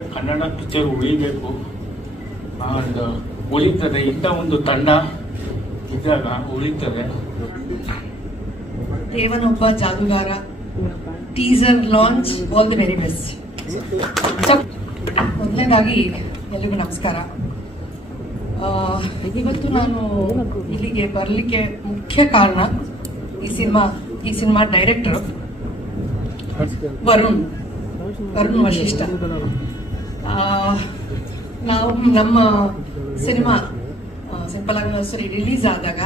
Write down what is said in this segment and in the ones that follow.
Kannada picture ಉಳಿಬೇಕು, ಉಳಿತದೆ. ಇಂಥ ಒಂದು ತಂಡ ಇದ್ದಾಗ ಉಳಿತದೆ. Devanobba Jadugara teaser launch, all the very best. ಮೊದಲನೇದಾಗಿ ಎಲ್ರಿಗೂ ನಮಸ್ಕಾರ. ಇವತ್ತು ನಾನು ಇಲ್ಲಿಗೆ ಬರಲಿಕ್ಕೆ ಮುಖ್ಯ ಕಾರಣ ಈ ಸಿನಿಮಾ ಡೈರೆಕ್ಟರ್ ವರುಣ್ ವಶಿಷ್ಠ. ನಾವು ನಮ್ಮ ಸಿನಿಮಾ ಸಿಂಪಲ್ ಆಗಿ ಸರಿ ರಿಲೀಸ್ ಆದಾಗ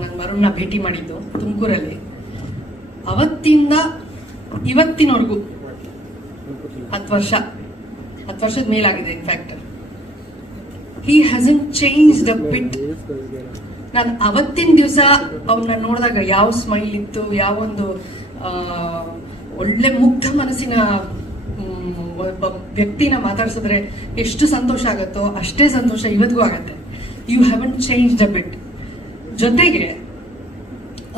ನಾನು ವರುಣ್ನ ಭೇಟಿ ಮಾಡಿದ್ದು ತುಮಕೂರಲ್ಲಿ. ಅವತ್ತಿಂದ ಇವತ್ತಿನವರೆಗೂ 10 ವರ್ಷದ ಮೇಲಾಗಿದೆ. ಇನ್ಫ್ಯಾಕ್ಟ್ ಹಿ ಹ್ಯಾಸಂಟ್ ಚೇಂಜ್ಡ್ ಅ ಬಿಟ್. ನಾನು ಅವತ್ತಿನ ದಿವಸ ಅವನ್ನ ನೋಡಿದಾಗ ಯಾವ ಸ್ಮೈಲ್ ಇತ್ತು, ಯಾವೊಂದು ಒಳ್ಳೆ ಮುಗ್ಧ ಮನಸ್ಸಿನ ಒಬ್ಬ ವ್ಯಕ್ತಿನ ಮಾತಾಡ್ಸಿದ್ರೆ ಎಷ್ಟು ಸಂತೋಷ ಆಗುತ್ತೋ ಅಷ್ಟೇ ಸಂತೋಷ ಇವತ್ತಿಗೂ ಆಗತ್ತೆ. ಯು ಹ್ಯಾವನ್ ಚೇಂಜ್ಡ್ ಅ ಬಿಟ್. ಜೊತೆಗೆ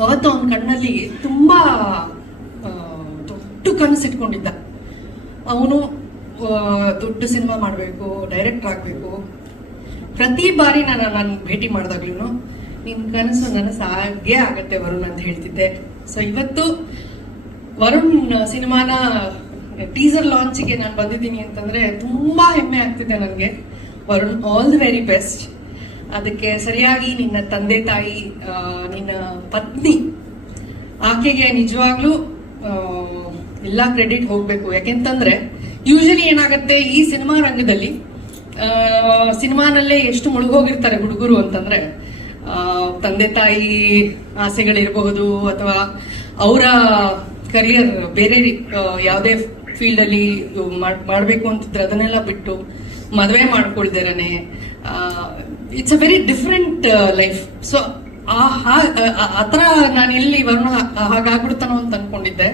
ಅವತ್ತು ಅವನ ಕಣ್ಣಲ್ಲಿ ತುಂಬಾ ದೊಡ್ಡ ಕನಸಿಟ್ಕೊಂಡಿದ್ದ. ಅವನು ದೊಡ್ಡ ಸಿನಿಮಾ ಮಾಡಬೇಕು, ಡೈರೆಕ್ಟರ್ ಆಗಬೇಕು. ಪ್ರತಿ ಬಾರಿ ನಾನು ಭೇಟಿ ಮಾಡಿದಾಗ್ಲೂ ನಿನ್ನ ಕನಸು ನನಸಾಗೇ ಆಗತ್ತೆ ವರುಣ್ ಅಂತ ಹೇಳ್ತಿದ್ದೆ. ಸೊ ಇವತ್ತು ವರುಣ್ ಸಿನಿಮಾನ ಟೀಸರ್ ಲಾಂಚಿಗೆ ನಾನು ಬಂದಿದ್ದೀನಿ ಅಂತಂದ್ರೆ ತುಂಬಾ ಹೆಮ್ಮೆ ಆಗ್ತಿದೆ ನನಗೆ. Varun, all the very best. ಅದಕ್ಕೆ ಸರಿಯಾಗಿ ನಿನ್ನ ತಂದೆ ತಾಯಿ, ನಿನ್ನ ಪತ್ನಿ, ಆಕೆಗೆ ನಿಜವಾಗ್ಲೂ ಎಲ್ಲ ಕ್ರೆಡಿಟ್ ಹೋಗ್ಬೇಕು. ಯಾಕೆಂತಂದ್ರೆ ಯೂಶಲಿ ಏನಾಗತ್ತೆ ಈ ಸಿನಿಮಾ ರಂಗದಲ್ಲಿ, ಸಿನಿಮಾನಲ್ಲೇ ಎಷ್ಟು ಮುಳುಗೋಗಿರ್ತಾರೆ ಹುಡುಗರು ಅಂತಂದ್ರೆ, ತಂದೆ ತಾಯಿ ಆಸೆಗಳಿರಬಹುದು ಅಥವಾ ಅವರ ಕರಿಯರ್ ಬೇರೆ ಯಾವುದೇ ಫೀಲ್ಡ್ ಅಲ್ಲಿ ಮಾಡಬೇಕು ಅಂತಿದ್ರೆ ಅದನ್ನೆಲ್ಲ ಬಿಟ್ಟು ಮದುವೆ ಮಾಡ್ಕೊಳ್ದೇರನೆ. It's a very different life. So ಆತರ ನಾನು ಎಲ್ಲಿ ವರುಣ ಹಾಗಾಗ್ಬಿಡ್ತಾನೋ ಅಂತ ಅನ್ಕೊಂಡಿದ್ದೆ.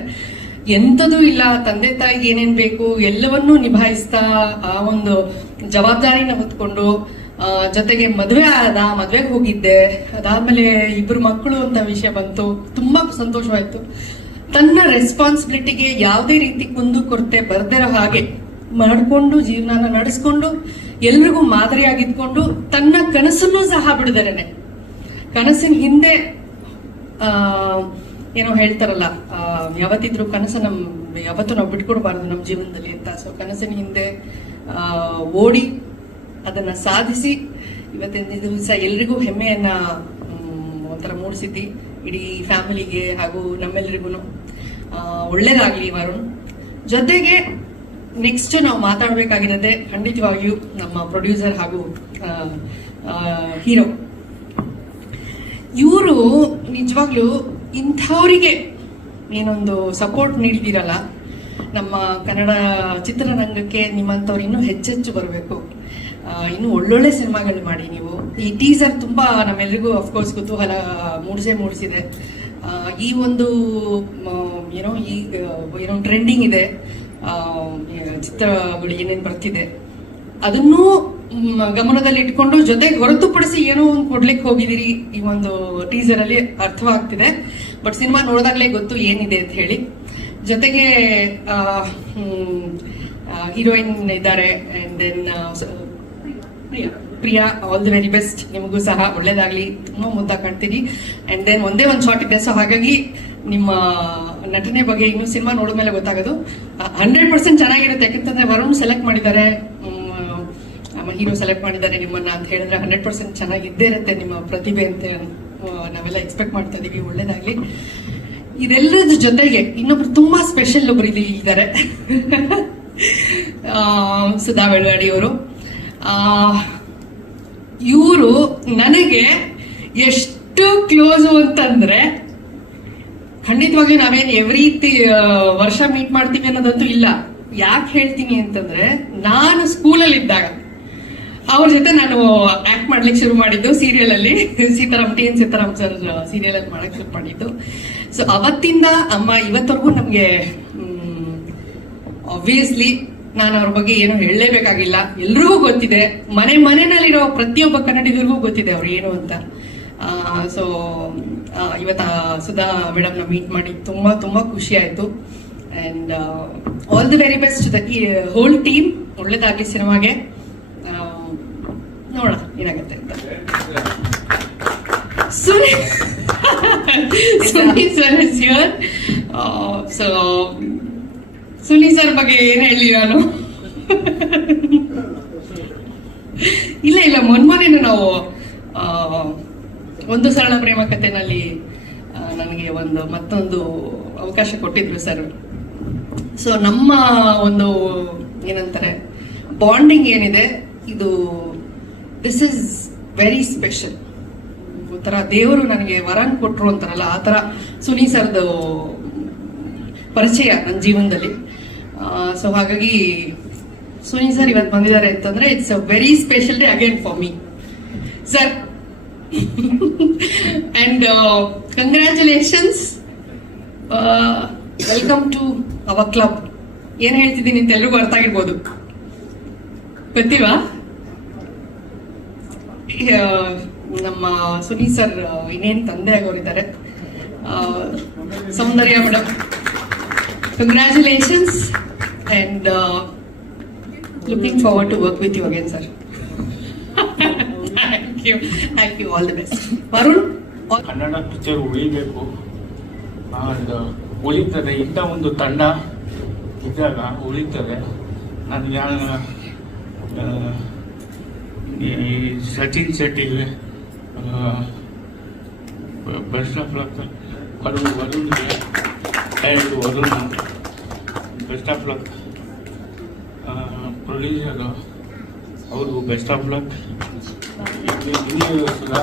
ಎಂಥದೂ ಇಲ್ಲ, ತಂದೆ ತಾಯಿಗೆ ಏನೇನ್ ಬೇಕು ಎಲ್ಲವನ್ನೂ ನಿಭಾಯಿಸ್ತಾ ಆ ಒಂದು ಜವಾಬ್ದಾರಿನ ಹೊತ್ಕೊಂಡು, ಜೊತೆಗೆ ಮದ್ವೆಗೆ ಹೋಗಿದ್ದೆ. ಅದಾದ್ಮೇಲೆ 2 ಮಕ್ಕಳು ಅಂತ ವಿಷಯ ಬಂತು. ತುಂಬಾ ಸಂತೋಷವಾಯ್ತು. ತನ್ನ ರೆಸ್ಪಾನ್ಸಿಬಿಲಿಟಿಗೆ ಯಾವುದೇ ರೀತಿ ಕುಂದು ಕೊರತೆ ಬರ್ದಿರೋ ಹಾಗೆ ಮಾಡಿಕೊಂಡು ಜೀವನ ನಡೆಸ್ಕೊಂಡು ಎಲ್ರಿಗೂ ಮಾದರಿಯಾಗಿದ್ಕೊಂಡು ತನ್ನ ಕನಸನ್ನು ಸಹ ಬಿಡದರೇನೆ, ಕನಸಿನ ಹಿಂದೆ ಏನೋ ಹೇಳ್ತಾರಲ್ಲ, ಯಾವತ್ತಿದ್ರು ಕನಸು ಯಾವತ್ತೂ ನಾವು ಬಿಟ್ಕೊಡ್ಬಾರ್ದು ನಮ್ಮ ಜೀವನದಲ್ಲಿ ಅಂತ. ಸೊ ಕನಸಿನ ಹಿಂದೆ ಓಡಿ ಅದನ್ನ ಸಾಧಿಸಿ ಇವತ್ತಿನ ದಿವಸ ಎಲ್ರಿಗೂ ಹೆಮ್ಮೆಯನ್ನ ಒಂಥರ ಮೂಡಿಸಿದ್ದಿ. ಇಡೀ ಫ್ಯಾಮಿಲಿಗೆ ಹಾಗೂ ನಮ್ಮೆಲ್ಲರಿಗೂ ಒಳ್ಳೇದಾಗ್ಲಿ ವರುಣ್. ಜೊತೆಗೆ ನೆಕ್ಸ್ಟ್ ನಾವು ಮಾತಾಡ್ಬೇಕಾಗಿರೋದೆ ಖಂಡಿತವಾಗಿಯೂ ನಮ್ಮ ಪ್ರೊಡ್ಯೂಸರ್ ಹಾಗೂ ಹೀರೋ. ಇವರು ನಿಜವಾಗ್ಲೂ ಇಂಥವರಿಗೆ ಏನೊಂದು ಸಪೋರ್ಟ್ ನೀಡಿದಿರಲ್ಲ ನಮ್ಮ ಕನ್ನಡ ಚಿತ್ರರಂಗಕ್ಕೆ. ನಿಮ್ಮಂಥವ್ರು ಇನ್ನೂ ಹೆಚ್ಚೆಚ್ಚು ಬರಬೇಕು, ಇನ್ನು ಒಳ್ಳೊಳ್ಳೆ ಸಿನಿಮಾಗಳು ಮಾಡಿ. ನೀವು ಈ ಟೀಸರ್ ತುಂಬಾ ನಮ್ಮೆಲ್ಲರಿಗೂ ಅಫ್ಕೋರ್ಸ್ ಕುತೂಹಲ ಮೂಡಿಸಿದೆ. ಈ ಒಂದು ಏನೋ ಟ್ರೆಂಡಿಂಗ್ ಇದೆ, ಚಿತ್ರಗಳು ಏನೇನು ಬರ್ತಿದೆ ಅದನ್ನೂ ಗಮನದಲ್ಲಿ ಇಟ್ಕೊಂಡು ಜೊತೆಗೆ ಹೊರತುಪಡಿಸಿ ಏನೋ ಒಂದು ಕೊಡ್ಲಿಕ್ಕೆ ಹೋಗಿದ್ದೀರಿ ಈ ಒಂದು ಟೀಸರ್ ಅಲ್ಲಿ ಅರ್ಥವಾಗ್ತಿದೆ. ಬಟ್ ಸಿನಿಮಾ ನೋಡಿದಾಗಲೇ ಗೊತ್ತು ಏನಿದೆ ಅಂತ ಹೇಳಿ. ಜೊತೆಗೆ ಹೀರೋಯಿನ್ ಇದ್ದಾರೆ. And then Priya, all the very best. ನಿಮಗೂ ಸಹ ಒಳ್ಳೇದಾಗ್ಲಿ, ತುಂಬಾ ಮುದ್ದಾಗಿ ಕಾಣ್ತೀರಿ. ಅಂಡ್ ದೆನ್ ಒಂದೇ ಒಂದು ಶಾರ್ಟ್ ಇದೆ. ಸೊ ಹಾಗಾಗಿ ನಿಮ್ಮ ನಟನೆ ಬಗ್ಗೆ ಇನ್ನು ಸಿನಿಮಾ ನೋಡಿದ್ಮೇಲೆ ಗೊತ್ತಾಗೋದು. 100% ಚೆನ್ನಾಗಿರುತ್ತೆ. ಯಾಕಂತಂದ್ರೆ ವರುಣ್ ಸೆಲೆಕ್ಟ್ ಮಾಡಿದ್ದಾರೆ, ಹೀರೋ ಸೆಲೆಕ್ಟ್ ಮಾಡಿದ್ದಾರೆ ನಿಮ್ಮನ್ನ ಅಂತ ಹೇಳಿದ್ರೆ 100% ಚೆನ್ನಾಗಿದ್ದೇ ಇರುತ್ತೆ ನಿಮ್ಮ ಪ್ರತಿಭೆ ಅಂತ ನಾವೆಲ್ಲ ಎಕ್ಸ್ಪೆಕ್ಟ್ ಮಾಡ್ತಾ ಇದೀವಿ. ಒಳ್ಳೇದಾಗ್ಲಿ. ಇದೆಲ್ಲದ ಜೊತೆಗೆ ಇನ್ನೊಬ್ರು ತುಂಬಾ ಸ್ಪೆಷಲ್ ಒಬ್ರು ಇಲ್ಲಿ ಇದ್ದಾರೆ, ಸುಧಾ ಬೆಳವಾಡಿ ಅವರು. ಇವರು ನನಗೆ ಎಷ್ಟು ಕ್ಲೋಸು ಅಂತಂದ್ರೆ, ಖಂಡಿತವಾಗ್ಲೂ ನಾವೇನು ಎವ್ರಿ ವರ್ಷ ಮೀಟ್ ಮಾಡ್ತೀವಿ ಅನ್ನೋದಂತೂ ಇಲ್ಲ. ಯಾಕೆ ಹೇಳ್ತೀನಿ ಅಂತಂದ್ರೆ, ನಾನು ಸ್ಕೂಲಲ್ಲಿ ಇದ್ದಾಗ ಅವ್ರ ಜೊತೆ ನಾನು ಆಕ್ಟ್ ಮಾಡ್ಲಿಕ್ಕೆ ಶುರು ಮಾಡಿದ್ದು ಸೀರಿಯಲ್ ಅಲ್ಲಿ. ಸೀತಾರಾಮ್ ಸರ್ ಸೀರಿಯಲ್ ಅಲ್ಲಿ ಮಾಡಕ್ ಶುರು ಮಾಡಿದ್ದು. ಸೊ ಅವತ್ತಿಂದ ಅಮ್ಮ ಇವತ್ತವರೆಗೂ ನಮ್ಗೆ ಆಬ್ವಿಯಸ್ಲಿ ನಾನು ಅವ್ರ ಬಗ್ಗೆ ಏನು ಹೇಳಲೇಬೇಕಾಗಿಲ್ಲ, ಎಲ್ರಿಗೂ ಗೊತ್ತಿದೆ. ಮನೆಯಲ್ಲಿರೋ ಪ್ರತಿಯೊಬ್ಬ ಕನ್ನಡಿಗರಿಗೂ ಗೊತ್ತಿದೆ ಅವ್ರು ಏನು ಅಂತ. ಸೊ ಇವತ್ತ ಸುಧಾ ಮೇಡಮ್ನ ಮೀಟ್ ಮಾಡಿ ತುಂಬಾ ಖುಷಿ ಆಯ್ತು. And all the very best the whole team. ಒಳ್ಳೇದಾಗಲಿ ಸಿನಿಮಾಗೆ. ನೋಡೋಣ ಏನಾಗುತ್ತೆ ಅಂತ. Suni sir is here. So Suni sir ಬಗ್ಗೆ ಏನು ಹೇಳಿ ನಾನು. ಇಲ್ಲ ಮೊನ್ನೆ ನಾವು ಒಂದು ಸರಳ ಪ್ರೇಮ ಕಥೆನಲ್ಲಿ ನನಗೆ ಮತ್ತೊಂದು ಅವಕಾಶ ಕೊಟ್ಟಿದ್ರು ಸರ್. ಸೊ ನಮ್ಮ ಒಂದು ಏನಂತಾರೆ ಬಾಂಡಿಂಗ್ ಏನಿದೆ, ಇದು ದಿಸ್ ಇಸ್ ವೆರಿ ಸ್ಪೆಷಲ್. ಒಂಥರ ದೇವರು ನನಗೆ ವರನ್ ಕೊಟ್ರು ಅಂತಾರಲ್ಲ, ಆ ಥರ ಸುನಿ ಸರ್ದು ಪರಿಚಯ ನನ್ನ ಜೀವನದಲ್ಲಿ. ಸೊ ಹಾಗಾಗಿ ಸುನಿ ಸರ್ ಇವತ್ತು ಬಂದಿದ್ದಾರೆ ಅಂತಂದ್ರೆ it's a very special day again for me sir. And congratulations, welcome to our club. ಏನ್ ಹೇಳ್ತಿದ್ದೀನಿ ಅಂತ ಎಲ್ರಿಗೂ ಅರ್ಥ ಆಗಿರ್ಬೋದು, ಗೊತ್ತಿಲ್ವಾ? ನಮ್ಮ ಸುನಿ ಸರ್ ಇನ್ನೇನು ತಂದೆ ಆಗೋರಿದ್ದಾರೆ. Soundarya madam, congratulations and looking forward to work with you again, sir. Thank you, all the best. Varun, Kannada picture ಉಳಿಬೇಕು, ಉಳಿತದೆ. ಇಂಥ ಒಂದು ತಂಡ ಇದ್ದಾಗ ಉಳಿತದೆ. ನನಗೆ Sachin Shetty best of luck. ವರುಣ್ಗೆ and Varun best of luck. Producer ಅವರು ಬೆಸ್ಟ್ ಆಫ್ ಲಕ್. ಇಲ್ಲಿ ಸುಧಾ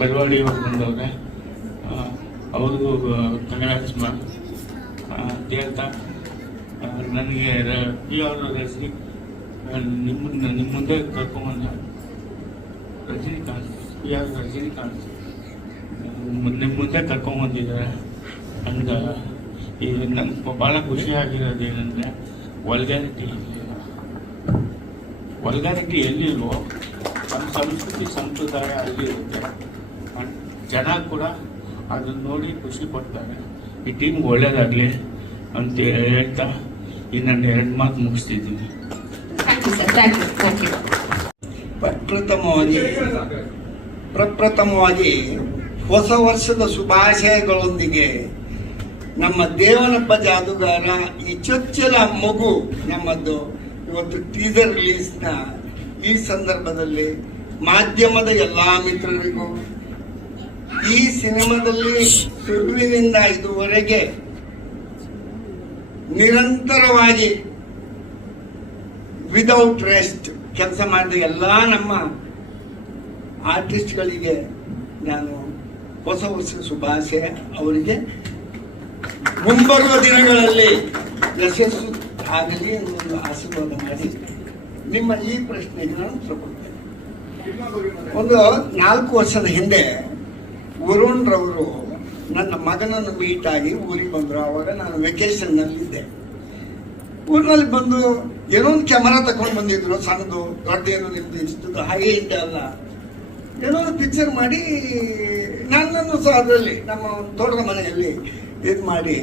ಬೆಳವಾಡಿ ಅವ್ರು ಬಂದವ್ರೆ, ಅವ್ರಿಗೂ ಕಂಗ್ರಾಟ್ಸ್ ಅಂತ ಹೇಳ್ತಾ, ನನಗೆ ಯಾರು ನಿಮ್ಮ ಮುಂದೆ ಕರ್ಕೊಂಬಂದ ರಜನಿಕಾಂತ್ ನಿಮ್ಮ ಮುಂದೆ ಕರ್ಕೊಂಬಂದಿದ್ದಾರೆ. ಹಂಗೆ ಈಗ ನಂಗೆ ಭಾಳ ಖುಷಿಯಾಗಿರೋದು ಏನಂದರೆ ವಲ್ಗಾರಿಟಿ ಎಲ್ಲಿಲ್ವೋ ನಮ್ಮ ಸಂಸ್ಕೃತಿ ಸಂಪ್ರದಾಯ ಅಲ್ಲಿರುತ್ತೆ. ಜನ ಕೂಡ ಅದನ್ನು ನೋಡಿ ಖುಷಿ ಪಡ್ತಾರೆ. ಈ ಟೀಮ್ ಒಳ್ಳೇದಾಗಲಿ ಅಂತ ಹೇಳ್ತಾ ಈ ನನ್ನ 2 ಮಾತು ಮುಗಿಸ್ತಿದ್ದೀನಿ. ಪ್ರಪ್ರಥಮವಾಗಿ ಹೊಸ ವರ್ಷದ ಶುಭಾಶಯಗಳೊಂದಿಗೆ ನಮ್ಮ ದೇವನಪ್ಪ ಜಾದುಗಾರ ಈ ಚೊಚ್ಚಲ ಮಗು ನಮ್ಮದು ಇವತ್ತು ಟೀಸರ್ ರಿಲೀಸ್ನ ಈ ಸಂದರ್ಭದಲ್ಲಿ ಮಾಧ್ಯಮದ ಎಲ್ಲಾ ಮಿತ್ರರಿಗೂ ಈ ಸಿನಿಮಾದಲ್ಲಿ ಶುರುವಿನಿಂದ ಇದುವರೆಗೆ ನಿರಂತರವಾಗಿ ವಿದೌಟ್ ರೆಸ್ಟ್ ಕೆಲಸ ಮಾಡಿದ ಎಲ್ಲ ನಮ್ಮ ಆರ್ಟಿಸ್ಟ್ಗಳಿಗೆ ನಾನು ಹೊಸ ವರ್ಷ ಶುಭಾಶಯ. ಅವರಿಗೆ ಮುಂಬರುವ ದಿನಗಳಲ್ಲಿ ಯಶಸ್ಸು ಆಗಲಿ ಎಂದು ಆಶೀರ್ವಾದ ಮಾಡಿ ನಿಮ್ಮ ಈ ಪ್ರಶ್ನೆಗೆ ನಾನು ಉತ್ತರ ಕೊಡ್ತೇನೆ. ಒಂದು 4 ವರ್ಷದ ಹಿಂದೆ ವರುಣ್ ರವರು ನನ್ನ ಮಗನನ್ನು ಮೀಟ್ ಆಗಿ ಊರಿಗೆ ಬಂದರು. ಆವಾಗ ನಾನು ವೆಕೇಶನ್ನಲ್ಲಿದ್ದೆ. ಊರಿನಲ್ಲಿ ಬಂದು ಏನೋ ಒಂದು ಕ್ಯಾಮರಾ ತಗೊಂಡು ಬಂದಿದ್ರು, ಸಣ್ಣದು ದೊಡ್ಡದೇನು ನಿಮ್ದು ಇಷ್ಟದ್ದು ಹಾಗೆ ಇದ್ದೆ ಅಲ್ಲ, ಏನೋ ಒಂದು ಪಿಕ್ಚರ್ ಮಾಡಿ ನನ್ನನ್ನು ಸಹ ಅದರಲ್ಲಿ ನಮ್ಮ ತೋಟದ ಮನೆಯಲ್ಲಿ ಇದು ಮಾಡಿ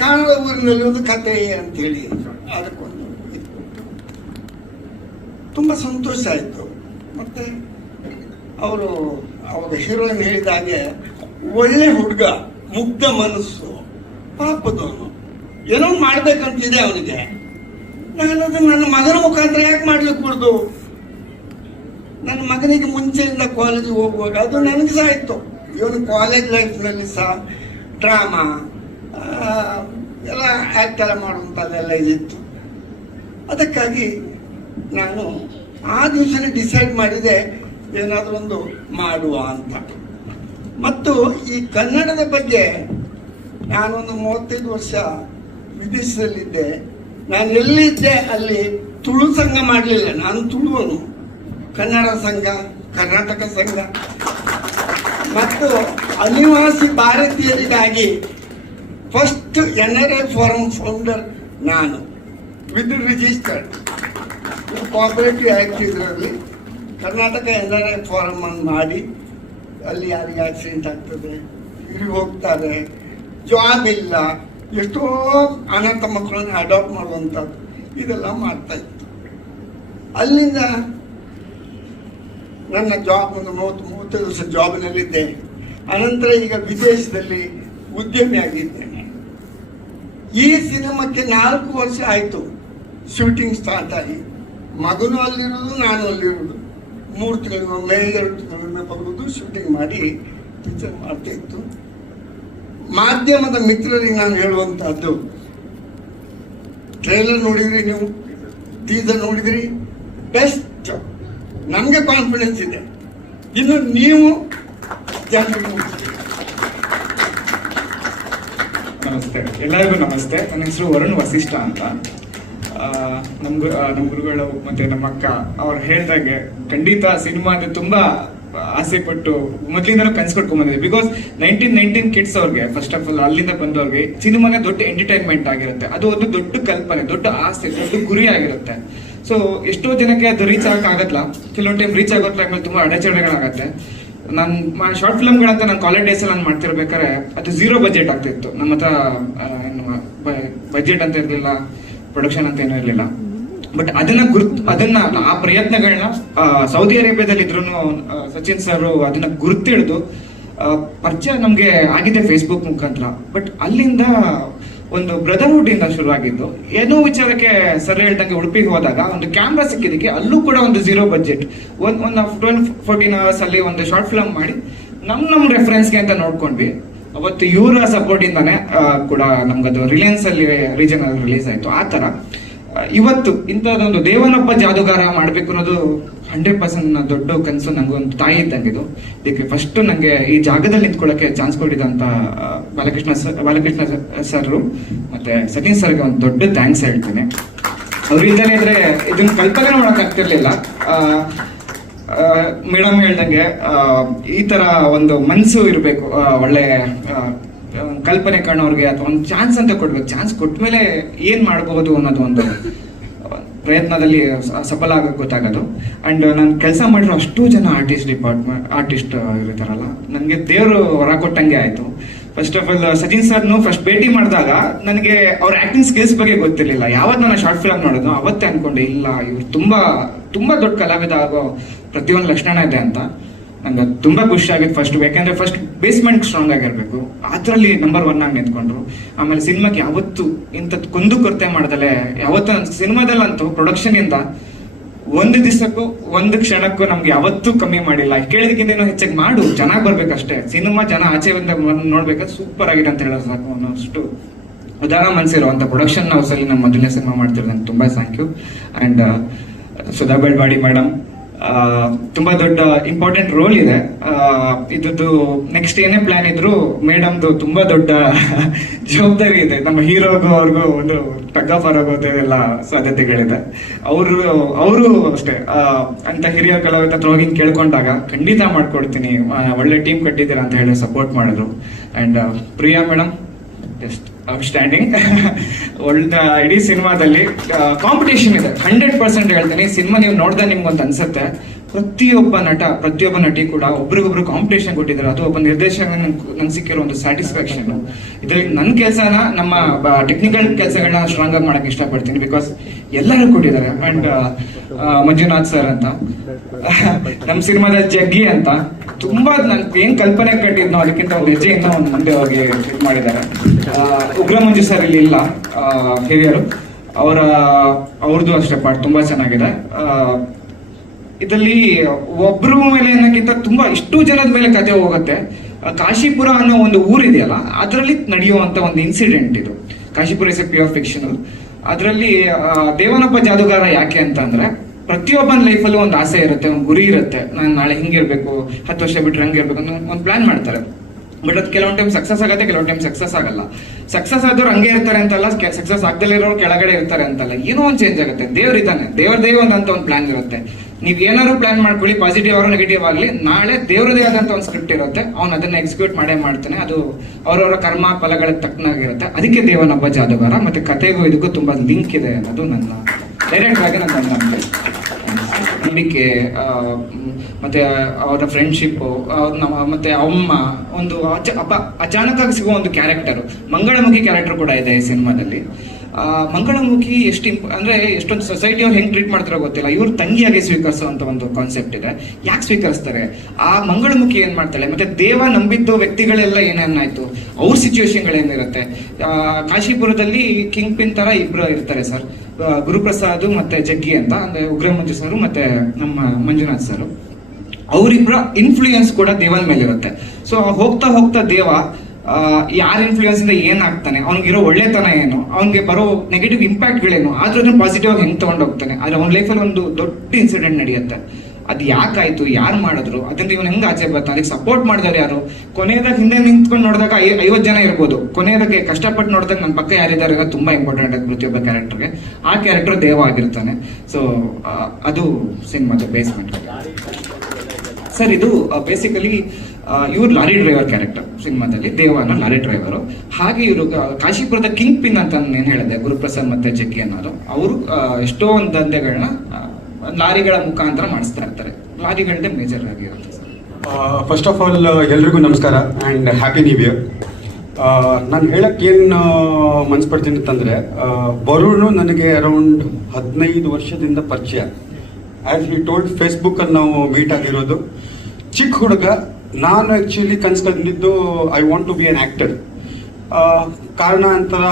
ಕಾಣದ ಊರಿನಲ್ಲಿ ಒಂದು ಕತೆ ಅಂತೇಳಿ ಅದಕ್ಕೊಂದು ಇತ್ತು. ತುಂಬ ಸಂತೋಷ ಆಯಿತು. ಮತ್ತು ಅವರು ಅವಾಗ ಹೀರೋಯಿನ್ ಹೇಳಿದ ಹಾಗೆ ಒಳ್ಳೆ ಹುಡುಗ, ಮುಗ್ಧ ಮನಸ್ಸು, ಪಾಪದವನು, ಏನೋ ಒಂದು ಮಾಡ್ಬೇಕಂತಿದೆ ಅವನಿಗೆ. ನಾನು ಅದನ್ನು ನನ್ನ ಮಗನ ಮುಖಾಂತರ ಯಾಕೆ ಮಾಡ್ಲಿಕ್ಕೆ ಬಿಡ್ದು? ನನ್ನ ಮಗನಿಗೆ ಮುಂಚೆಯಿಂದ ಕಾಲೇಜಿಗೆ ಹೋಗುವಾಗ ಅದು ನನಗೆ ಸಹ ಇತ್ತು. ಇವನು ಕಾಲೇಜ್ ಲೈಫ್ನಲ್ಲಿ ಸಹ ಡ್ರಾಮಾ ಎಲ್ಲ ಆ್ಯಕ್ಟ್ ಎಲ್ಲ ಮಾಡುವಂಥದ್ದೆಲ್ಲ ಇದಿತ್ತು. ಅದಕ್ಕಾಗಿ ನಾನು ಆ ದಿವಸನೇ ಡಿಸೈಡ್ ಮಾಡಿದೆ ಏನಾದರೂ ಒಂದು ಮಾಡುವ ಅಂತ. ಮತ್ತು ಈ ಕನ್ನಡದ ಬಗ್ಗೆ ನಾನೊಂದು 35 ವರ್ಷ ವಿದೇಶದಲ್ಲಿದ್ದೆ. ನಾನು ಎಲ್ಲಿದ್ದೆ ಅಲ್ಲಿ ತುಳು ಸಂಘ ಮಾಡಲಿಲ್ಲ. ನಾನು ತುಳುವನು. ಕನ್ನಡ ಸಂಘ, ಕರ್ನಾಟಕ ಸಂಘ ಮತ್ತು ಅನಿವಾಸಿ ಭಾರತೀಯರಿಗಾಗಿ ಫಸ್ಟ್ NRI ಫಾರಂ ಫೌಂಡರ್ ನಾನು, ವಿತ್ ರಿಜಿಸ್ಟರ್ಡ್ ಕೋಆಪರೇಟಿವ್ ಆ್ಯಕ್ಟ್. ಇದರಲ್ಲಿ ಕರ್ನಾಟಕ NRI ಫಾರಂ ಅನ್ನು ಮಾಡಿ ಅಲ್ಲಿ ಯಾರಿಗೆ ಆಕ್ಸಿಡೆಂಟ್ ಆಗ್ತದೆ, ಇವ್ರಿಗೆ ಹೋಗ್ತಾರೆ, ಜಾಬ್ ಇಲ್ಲ, ಎಷ್ಟೋ ಅನಾಥ ಮಕ್ಕಳನ್ನ ಅಡಾಪ್ಟ್ ಮಾಡುವಂಥದ್ದು ಇದೆಲ್ಲ ಮಾಡ್ತಾ ಇತ್ತು. ಅಲ್ಲಿಂದ ನನ್ನ ಜಾಬ್ ಒಂದು 30 ವರ್ಷ ಜಾಬ್ನಲ್ಲಿದ್ದೆ. ಅನಂತರ ಈಗ ವಿದೇಶದಲ್ಲಿ ಉದ್ಯಮಿ ಆಗಿದ್ದೇನೆ. ಈ ಸಿನಿಮಾಕ್ಕೆ 4 ವರ್ಷ ಆಯಿತು ಶೂಟಿಂಗ್ ಸ್ಟಾರ್ಟ್ ಆಗಿ. ಮಗನೂ ಅಲ್ಲಿರೋದು, ನಾನು ಅಲ್ಲಿರೋದು. 3 ತಿಂಗಳಿಗೊಮ್ಮೆ 2 ತಿಂಗಳಿಗೊಮ್ಮೆ ಬರುವುದು, ಶೂಟಿಂಗ್ ಮಾಡಿ ಪಿಕ್ಚರ್ ಮಾಡ್ತಾ ಇತ್ತು. ಮಾಧ್ಯಮದ ಮಿತ್ರರಿಗೆ ನಾನು ಹೇಳುವಂತಹದ್ದು, ಟ್ರೈಲರ್ ನೋಡಿದ್ರಿ ನೀವು, ಟೀಸರ್ ನೋಡಿದ್ರಿ, ಬೆಸ್ಟ್. ನಮಗೆ ಕಾನ್ಫಿಡೆನ್ಸ್ ಇದೆ, ಇನ್ನು ನೀವು ಜನರಿಗೆ ಮುಗಿಸ್ತೀರಿ. ನಮಸ್ತೆ, ಎಲ್ಲರಿಗೂ ನಮಸ್ತೆ. ನನ್ನ ಹೆಸರು ವರುಣ್ ವಸಿಷ್ಠ ಅಂತ. ನಮ್ಮ ಗುರುಗಳು ಮತ್ತೆ ನಮ್ಮ ಅಕ್ಕ ಅವ್ರು ಹೇಳ್ದಾಗೆ ಖಂಡಿತ ಸಿನಿಮಾ ಅಂದ್ರೆ ತುಂಬಾ ಆಸೆ ಪಟ್ಟು ಮೊದಲಿಂದಲೂ ಕನ್ಸ್ಕೊಟ್ಕೊಂಡ್ ಬಂದಿದೆ. ಬಿಕಾಸ್ 1919 ಕಿಡ್ಸ್ ಅವ್ರಿಗೆ ಫಸ್ಟ್ ಆಫ್ ಆಲ್ ಅಲ್ಲಿಂದ ಬಂದವ್ರಿಗೆ ಸಿನಿಮಾನೇ ದೊಡ್ಡ ಎಂಟರ್ಟೈನ್ಮೆಂಟ್ ಆಗಿರುತ್ತೆ. ಅದು ಒಂದು ದೊಡ್ಡ ಕಲ್ಪನೆ, ದೊಡ್ಡ ಆಸೆ, ದೊಡ್ಡ ಗುರಿ ಆಗಿರುತ್ತೆ. ಸೊ ಎಷ್ಟೋ ಜನಕ್ಕೆ ಅದು ರೀಚ್ ಆಗಕ್ಕಾಗಲ್ಲ. ಕೆಲವೊಂದು ಟೈಮ್ ರೀಚ್ ಆಗೋ ಟೈಮಲ್ಲಿ ತುಂಬಾ ಅಡೆಚಣೆಗಳಾಗತ್ತೆ. ನಾನು ಶಾರ್ಟ್ ಫಿಲ್ಮ್ಗಳಂತ ನಾನು ಕಾಲೇಜ್ ಡೇಸ್ ನಾನು ಮಾಡ್ತಿರ್ಬೇಕಾದ್ರೆ ಅದು 0 ಬಜೆಟ್ ಆಗ್ತಿತ್ತು. ನಮ್ಮ ಹತ್ರ ಬಜೆಟ್ ಅಂತ ಇರಲಿಲ್ಲ, ಪ್ರೊಡಕ್ಷನ್ ಅಂತ ಏನೂ ಇರಲಿಲ್ಲ. ಬಟ್ ಅದನ್ನ ಆ ಪ್ರಯತ್ನಗಳನ್ನ ಸೌದಿ ಅರೇಬಿಯಾದಲ್ಲಿ ಇದ್ರು ಸಚಿನ್ ಸರ್ ಅದನ್ನ ಗುರುತಿಡಿದು ಪರಿಚಯ ನಮ್ಗೆ ಆಗಿದೆ ಫೇಸ್ಬುಕ್ ಮುಖಾಂತರ. ಬಟ್ ಅಲ್ಲಿಂದ ಒಂದು ಬ್ರದರ್ಹುಡ್ ಇಂದ ಶುರುವಾಗಿದ್ದು. ಏನೋ ವಿಚಾರಕ್ಕೆ ಸರ್ ಹೇಳ್ದಂಗೆ ಉಡುಪಿಗೆ ಹೋದಾಗ ಒಂದು ಕ್ಯಾಮ್ರಾ ಸಿಕ್ಕಿದಕ್ಕೆ ಅಲ್ಲೂ ಕೂಡ ಒಂದು 0 ಬಜೆಟ್, ಒಂದು 12-14 ಅವರ್ಸ್ ಅಲ್ಲಿ ಒಂದು ಶಾರ್ಟ್ ಫಿಲ್ಮ್ ಮಾಡಿ ನಮ್ಮ ರೆಫರೆನ್ಸ್ಗೆ ಅಂತ ನೋಡ್ಕೊಂಡ್ವಿ. ಅವತ್ತು ಇವರ ಸಪೋರ್ಟ್ ಇಂದಾನೆ ಕೂಡ ನಮ್ಗದು ರಿಲಯನ್ಸ್ ಅಲ್ಲಿ ರೀಜನಲ್ ರಿಲೀಸ್ ಆಯ್ತು. ಆ ತರ ಇವತ್ತು ಇಂಥದ್ದೊಂದು ದೇವನೊಬ್ಬ ಜಾದುಗಾರ ಮಾಡ್ಬೇಕು ಅನ್ನೋದು 100% ದೊಡ್ಡ ಕನಸು. ನಂಗೊಂದು ತಾಯಿ ಇದ್ದಂಗಿದು. ಇದಕ್ಕೆ ಫಸ್ಟ್ ನಂಗೆ ಈ ಜಾಗದಲ್ಲಿ ನಿಂತ್ಕೊಳ್ಳೋಕೆ ಚಾನ್ಸ್ ಕೊಟ್ಟಿದ್ದಂತ ಬಾಲಕೃಷ್ಣ ಸರ್ ಮತ್ತೆ ಸತೀಶ್ ಸರ್ಗೆ ಒಂದು ದೊಡ್ಡ ಥ್ಯಾಂಕ್ಸ್ ಹೇಳ್ತೀನಿ. ಅವ್ರು ಇಲ್ದೇ ಇದ್ರೆ ಇದನ್ನ ಕಲ್ಪನೆ ಮಾಡಕ್ ಆಗ್ತಿರ್ಲಿಲ್ಲ. ಮೇಡಮ್ ಹೇಳ್ದಂಗೆ ಈ ತರ ಒಂದು ಮನ್ಸು ಇರಬೇಕು, ಒಳ್ಳೆ ಕಲ್ಪನೆ ಕಾಣೋರ್ಗೆ ಅಥವಾ ಒಂದು ಚಾನ್ಸ್ ಅಂತ ಕೊಡ್ಬೇಕು. ಚಾನ್ಸ್ ಕೊಟ್ಮೇಲೆ ಏನ್ ಮಾಡಬಹುದು ಅನ್ನೋದು ಒಂದು ಪ್ರಯತ್ನದಲ್ಲಿ ಸಫಲ ಆಗಕ್ಕೆ ಗೊತ್ತಾಗೋದು. ಅಂಡ್ ನಾನು ಕೆಲಸ ಮಾಡಿರೋ ಅಷ್ಟು ಜನ ಆರ್ಟಿಸ್ಟ್ ಇರ್ತಾರಲ್ಲ, ನನಗೆ ದೇವರು ಹೊರ ಕೊಟ್ಟಂಗೆ ಆಯ್ತು. ಫಸ್ಟ್ ಆಫ್ ಆಲ್ ಸಚಿನ್ ಸರ್ನು ಫಸ್ಟ್ ಭೇಟಿ ಮಾಡಿದಾಗ ನನಗೆ ಅವ್ರ ಆಕ್ಟಿಂಗ್ ಸ್ಕಿಲ್ಸ್ ಬಗ್ಗೆ ಗೊತ್ತಿರಲಿಲ್ಲ. ಯಾವತ್ತು ನಾನು ಶಾರ್ಟ್ ಫಿಲ್ಮ್ ನೋಡೋದು ಅವತ್ತೇ ಅನ್ಕೊಂಡೆ, ಇಲ್ಲ ಇವ್ರು ತುಂಬಾ ದೊಡ್ಡ ಕಲಾವಿದ ಆಗೋ ಪ್ರತಿಯೊಂದು ಲಕ್ಷಣ ಇದೆ ಅಂತ. ನಂಗೆ ತುಂಬಾ ಖುಷಿ ಆಗಿತ್ತು ಫಸ್ಟ್. ಯಾಕಂದ್ರೆ ಫಸ್ಟ್ ಬೇಸ್ಮೆಂಟ್ ಸ್ಟ್ರಾಂಗ್ ಆಗಿರ್ಬೇಕು, ಅದ್ರಲ್ಲಿ ನಂಬರ್ 1 ಆಗಿ ನಿಂತ್ಕೊಂಡ್ರು. ಆಮೇಲೆ ಸಿನಿಮಾಗೆ ಯಾವತ್ತು ಇಂಥದ್ದು ಕುಂದು ಕೊರತೆ ಮಾಡ್ದಲೆ, ಯಾವತ್ತು ಸಿನಿಮಾದಲ್ಲಂತೂ ಪ್ರೊಡಕ್ಷನ್ ಇಂದ ಒಂದು ದಿವಸಕ್ಕೂ ಒಂದು ಕ್ಷಣಕ್ಕೂ ನಮ್ಗೆ ಯಾವತ್ತೂ ಕಮ್ಮಿ ಮಾಡಿಲ್ಲ. ಕೇಳಿದಕ್ಕಿಂತ ಏನೋ ಹೆಚ್ಚಾಗಿ ಮಾಡು, ಚೆನ್ನಾಗಿ ಬರ್ಬೇಕಷ್ಟೇ. ಸಿನಿಮಾ ಜನ ಆಚೆಯಿಂದ ನೋಡ್ಬೇಕಾದ್ರೆ ಸೂಪರ್ ಆಗಿದೆ ಅಂತ ಹೇಳೋದು ಸಾಕು ಅನ್ನೋಷ್ಟು ಉದಾರ ಮನ್ಸಿರುವಂತ ಪ್ರೊಡಕ್ಷನ್ ಹೌಸ್ ಅಲ್ಲಿ ನಮ್ಮ ಮೊದಲನೇ ಸಿನಿಮಾ ಮಾಡ್ತಿರೋದು. ನಂಗೆ ತುಂಬಾ thank you. And Sudha Belwadi madam ತುಂಬಾ ದೊಡ್ಡ ಇಂಪಾರ್ಟೆಂಟ್ ರೋಲ್ ಇದೆ. ಇದ್ದು ನೆಕ್ಸ್ಟ್ ಏನೇ ಪ್ಲಾನ್ ಇದ್ರು ಮೇಡಮ್ದು ತುಂಬಾ ದೊಡ್ಡ ಜವಾಬ್ದಾರಿ ಇದೆ. ನಮ್ಮ ಹೀರೋಗೂ ಅವ್ರಿಗೂ ಒಂದು ಟಗ್ ಆಫ್ ಆಗೋದೆಲ್ಲ ಸಾಧ್ಯತೆಗಳಿದೆ. ಅವರು ಅಷ್ಟೇ ಅಂತ ಹಿರಿಯ ಕಲಾವಿದ ಹತ್ರ ಹೋಗಿ ಕೇಳ್ಕೊಂಡಾಗ ಖಂಡಿತ ಮಾಡ್ಕೊಡ್ತೀನಿ, ಒಳ್ಳೆ ಟೀಮ್ ಕಟ್ಟಿದ್ದೀರಾ ಅಂತ ಹೇಳಿ ಸಪೋರ್ಟ್ ಮಾಡಿದ್ರು. And Priya madam just outstanding. ಒಳ್ಳೆ ಇಡೀ ಸಿನಿಮಾದಲ್ಲಿ ಕಾಂಪಿಟೇಷನ್ ಇದೆ 100% ಹೇಳ್ತೀನಿ. ಸಿನಿಮಾ ನೀವು ನೋಡ್ದೆ ನಿಮ್ಗೊಂದು ಅನ್ಸುತ್ತೆ, ಪ್ರತಿಯೊಬ್ಬ ನಟಿ ಕೂಡ ಒಬ್ರಿಗೊಬ್ರು ಕಾಂಪಿಟೇಷನ್ ಕೊಟ್ಟಿದ್ದಾರೆ. ಅದು ಒಬ್ಬ ನಿರ್ದೇಶಕ ನಂಗೆ ಸಿಕ್ಕಿರೋ ಒಂದು ಸ್ಯಾಟಿಸ್ಫ್ಯಾಕ್ಷನ್. ಇದ್ರಲ್ಲಿ ನನ್ನ ಕೆಲಸನ, ನಮ್ಮ ಟೆಕ್ನಿಕಲ್ ಕೆಲಸಗಳನ್ನ ಸ್ಟ್ರಾಂಗ್ ಆಗಿ ಮಾಡಕ್ ಇಷ್ಟಪಡ್ತೀನಿ. ಬಿಕಾಸ್ ಎಲ್ಲರೂ ಕೊಟ್ಟಿದ್ದಾರೆ. ಅಂಡ್ ಮಂಜುನಾಥ್ ಸರ್ ಅಂತ, ನಮ್ಮ ಸಿನಿಮಾದಲ್ಲಿ ಜಗ್ಗಿ ಅಂತ, ತುಂಬಾ ನನ್ಗೆ ಏನ್ ಕಲ್ಪನೆ ಕಟ್ಟಿದ್ನೋ ಅದಕ್ಕಿಂತ ಒಂದು ಹೆಜ್ಜೆಯಿಂದ ಒಂದು ಮುಂದೆ ಹೋಗಿ ಇದು ಮಾಡಿದ್ದಾರೆ. ಉಗ್ರ ಮಂಜು ಸರ್ ಇಲ್ಲಿ ಇಲ್ಲ, ಹಿರಿಯರು, ಅವ್ರದ್ದು ಅಷ್ಟೇ ಪಾಠ ತುಂಬಾ ಚೆನ್ನಾಗಿದೆ. ಇದರಲ್ಲಿ ಒಬ್ರ ಮೇಲೆ ಅನ್ನೋಕ್ಕಿಂತ ತುಂಬಾ ಇಷ್ಟು ಜನದ ಮೇಲೆ ಕಥೆ ಹೋಗುತ್ತೆ. ಕಾಶಿಪುರ ಅನ್ನೋ ಒಂದು ಊರಿದೆಯಲ್ಲ, ಅದರಲ್ಲಿ ನಡೆಯುವಂತ ಒಂದು ಇನ್ಸಿಡೆಂಟ್ ಇದು. Kashipura is A pure fictional. ಅದರಲ್ಲಿ ದೇವನೊಬ್ಬ ಜಾದುಗಾರ ಯಾಕೆ ಅಂತಂದ್ರೆ, ಪ್ರತಿಯೊಬ್ಬನ ಲೈಫಲ್ಲೂ ಒಂದು ಆಸೆ ಇರುತ್ತೆ, ಒಂದು ಗುರಿ ಇರುತ್ತೆ. ನಾನು ನಾಳೆ ಹಿಂಗಿರ್ಬೇಕು, 10 ವರ್ಷ ಬಿಟ್ರೆ ಹಂಗಿರ್ಬೇಕು ಅನ್ನೋ ಒಂದು ಪ್ಲಾನ್ ಮಾಡ್ತಾರೆ. ಬಟ್ ಅದು ಕೆಲವೊಂದು ಟೈಮ್ ಸಕ್ಸಸ್ ಆಗುತ್ತೆ, ಕೆಲವೊಂದು ಟೈಮ್ ಸಕ್ಸಸ್ ಆಗಲ್ಲ. ಸಕ್ಸಸ್ ಆದವ್ರು ಹಂಗೆ ಇರ್ತಾರೆ ಅಂತಲ್ಲ, ಸಕ್ಸಸ್ ಆಗ್ದಲ್ಲಿರೋರು ಕೆಳಗಡೆ ಇರ್ತಾರೆ ಅಂತಲ್ಲ, ಏನೋ ಒಂದು ಚೇಂಜ್ ಆಗುತ್ತೆ. ದೇವ್ರಿದ್ದಾನೆ, ದೇವ್ರದೇ ಅಂತ ಒಂದು ಪ್ಲಾನ್ ಇರುತ್ತೆ. ನೀವ್ ಏನಾದ್ರು ಪ್ಲಾನ್ ಮಾಡ್ಕೊಳ್ಳಿ, ಪಾಸಿಟಿವ್ ಆರೋ ನೆಗೆಟಿವ್ ಆಗ್ಲಿ, ನಾಳೆ ದೇವ್ರದೇ ಆದಂತ ಒಂದು ಸ್ಕ್ರಿಪ್ಟ್ ಇರುತ್ತೆ, ಅವ್ನು ಅದನ್ನ ಎಕ್ಸಿಕ್ಯೂಟ್ ಮಾಡ್ತಾನೆ. ಅದು ಅವ್ರವರ ಕರ್ಮ ಫಲಗಳಿಗೆ ತಕ್ಕನಾಗಿರುತ್ತೆ. ಅದಕ್ಕೆ ದೇವನೊಬ್ಬ ಜಾದುಗಾರ. ಮತ್ತೆ ಕಥೆಗೂ ಇದಕ್ಕೂ ತುಂಬಾ ಲಿಂಕ್ ಇದೆ ಅನ್ನೋದು ನನ್ನ ಡೈರೆಕ್ಟ್ ಆಗಿ ನನ್ನ ನಂಬಿಕೆ. ನಂಬಿಕೆ ಮತ್ತೆ ಅವರ ಫ್ರೆಂಡ್ಶಿಪ್ಪು ಮತ್ತೆ ಅಮ್ಮ ಒಂದು ಅಚಾನಕ್ಕಾಗಿ ಸಿಗುವ ಒಂದು ಕ್ಯಾರೆಕ್ಟರ್, ಮಂಗಳಮುಖಿ ಕ್ಯಾರೆಕ್ಟರ್ ಕೂಡ ಇದೆ ಈ ಸಿನಿಮಾದಲ್ಲಿ. ಮಂಗಳಮುಖಿ ಅಂದ್ರೆ ಎಷ್ಟೊಂದು ಸೊಸೈಟಿ ಅವ್ರು ಹೆಂಗ್ ಟ್ರೀಟ್ ಮಾಡ್ತಾರೋ ಗೊತ್ತಿಲ್ಲ, ಇವ್ರು ತಂಗಿಯಾಗಿ ಸ್ವೀಕರಿಸುವಂತ ಒಂದು ಕಾನ್ಸೆಪ್ಟ್ ಇದೆ. ಯಾಕೆ ಸ್ವೀಕರಿಸ್ತಾರೆ, ಆ ಮಂಗಳಮುಖಿ ಏನ್ ಮಾಡ್ತಾಳೆ, ಮತ್ತೆ ದೇವ ನಂಬಿದ್ದು ವ್ಯಕ್ತಿಗಳೆಲ್ಲ ಏನೇನಾಯ್ತು, ಅವ್ರ ಸಿಚುವೇಶನ್ಗಳೇನಿರುತ್ತೆ. ಕಾಶಿಪುರದಲ್ಲಿ ಕಿಂಗ್ ಪಿನ್ ತರ ಇಬ್ರು ಇರ್ತಾರೆ ಸರ್, ಗುರುಪ್ರಸಾದ್ ಮತ್ತೆ ಜಗ್ಗಿ ಅಂತ, ಅಂದ್ರೆ ಉಗ್ರ ಮಂಜು ಸರ್ ಮತ್ತೆ ನಮ್ಮ ಮಂಜುನಾಥ್ ಸರ್. ಅವರಿಬ್ಬರ ಇನ್ಫ್ಲೂಯೆನ್ಸ್ ಕೂಡ ದೇವನ ಮೇಲೆ ಇರುತ್ತೆ. ಸೊ ಹೋಗ್ತಾ ಹೋಗ್ತಾ ದೇವ ಯಾರ ಇನ್ಫ್ಲೂಯೆನ್ಸ್ ಇಂದ ಏನಾಗ್ತಾನೆ, ಅವ್ನಿಗಿರೋ ಒಳ್ಳೆತನ ಏನು, ಅವ್ನಿಗೆ ಬರೋ ನೆಗೆಟಿವ್ ಇಂಪ್ಯಾಕ್ಟ್ಗಳೇನು, ಆದ್ರೂ ಅದನ್ನ ಪಾಸಿಟಿವ್ ಆಗಿ ಹೆಂಗ್ ತಗೊಂಡೋಗ್ತಾನೆ. ಆದ್ರೆ ಅವ್ನ ಲೈಫಲ್ಲಿ ಒಂದು ದೊಡ್ಡ ಇನ್ಸಿಡೆಂಟ್ ನಡೆಯುತ್ತೆ. ಅದು ಯಾಕಾಯ್ತು, ಯಾರು ಮಾಡಿದ್ರು, ಅದನ್ನ ಇವನ್ ಹೆಂಗ್ ಆಚೆ ಬರ್ತಾನೆ, ಅದಕ್ಕೆ ಸಪೋರ್ಟ್ ಮಾಡಿದವ್ರು ಯಾರು, ಕೊನೆಯದಾಗ ಹಿಂದೆ ನಿಂತ್ಕೊಂಡು ನೋಡಿದಾಗ 50 ಜನ ಇರ್ಬೋದು, ಕೊನೆಯದಕ್ಕೆ ಕಷ್ಟಪಟ್ಟು ನೋಡಿದಾಗ ನನ್ನ ಪಕ್ಕ ಯಾರಿದ್ದಾರೆ ತುಂಬಾ ಇಂಪಾರ್ಟೆಂಟ್ ಆಗಿ ಪ್ರತಿಯೊಬ್ಬ ಕ್ಯಾರೆಕ್ಟರ್ಗೆ. ಆ ಕ್ಯಾರೆಕ್ಟರ್ ದೇವ ಆಗಿರ್ತಾನೆ. ಸೊ ಅದು ಸಿನಿಮಾದ ಬೇಸ್ಮೆಂಟ್ ಸರ್. ಇದು ಬೇಸಿಕಲಿ ಇವ್ರು ಲಾರಿ ಡ್ರೈವರ್ ಕ್ಯಾರೆಕ್ಟರ್ ಸಿನಿಮಾದಲ್ಲಿ, ದೇವನ ಲಾರಿ ಡ್ರೈವರು. ಹಾಗೆ ಇವರು ಕಾಶಿಪುರದ ಕಿಂಗ್ ಪಿನ್ ಅಂತ ಏನ್ ಹೇಳಿದೆ, ಗುರುಪ್ರಸಾದ್ ಮತ್ತೆ ಜಗ್ಗಿ ಅನ್ನೋದು, ಅವರು ಎಷ್ಟೋ ಒಂದು ದಂಧೆಗಳನ್ನ ಲಾರಿಗಳ ಮುಖಾಂತರ ಮಾಡಿಸ್ತಾ ಇರ್ತಾರೆ. ಲಾರಿಗಳದೇ ಮೇಜರ್ ಆಗಿರುತ್ತೆ ಸರ್. ಫಸ್ಟ್ ಆಫ್ ಆಲ್ ಎಲ್ರಿಗೂ ನಮಸ್ಕಾರ ಆ್ಯಂಡ್ ಹ್ಯಾಪಿ ನ್ಯೂ ಇಯರ್. ನಾನು ಹೇಳಕ್ಕೆ ಏನು ಮನ್ಸು ಪಡ್ತೀನಿ ಅಂತಂದರೆ, ವರುಣ್ ನನಗೆ ಅರೌಂಡ್ 15 ವರ್ಷದಿಂದ ಪರಿಚಯ. ಆ್ಯಸ್ ವಿ ಟೋಲ್ಡ್, ಫೇಸ್ಬುಕ್ಕಲ್ಲಿ ನಾವು ಮೀಟ್ ಆಗಿರೋದು. ಚಿಕ್ಕ ಹುಡುಗ, ನಾನು ಆ್ಯಕ್ಚುಲಿ ಕನ್ಸ್ಕೊಂಡಿದ್ದು I want to be an actor. ಕಾರಣಾಂತರ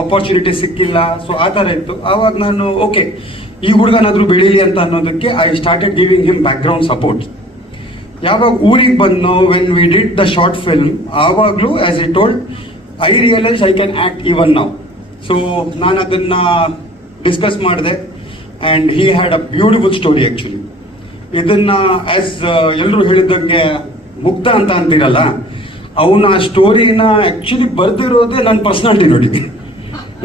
ಆಪರ್ಚುನಿಟಿ ಸಿಕ್ಕಿಲ್ಲ, ಸೊ ಆ ಥರ ಇತ್ತು. ಆವಾಗ ನಾನು ಓಕೆ, ಈ ಹುಡುಗನಾದರೂ ಬೆಳೀಲಿ ಅಂತ ಅನ್ನೋದಕ್ಕೆ I started giving him background support. ಯಾವಾಗ ಊರಿಗೆ ಬಂದು when we did the short film, ಆವಾಗಲೂ as I told, I realise I can act even now. So ನಾನು ಅದನ್ನು ಡಿಸ್ಕಸ್ ಮಾಡಿದೆ and he had a beautiful story actually. ಇದನ್ನು as ಎಲ್ಲರೂ ಹೇಳಿದಂಗೆ ಮುಗ್ಧ ಅಂತ ಅಂತೀರಲ್ಲ, ಅವನ ಆ ಸ್ಟೋರಿನ ಆ್ಯಕ್ಚುಲಿ ಬರೆದಿರೋದೇ ನನ್ನ ಪರ್ಸ್ನಾಲಿಟಿ ನೋಡಿ.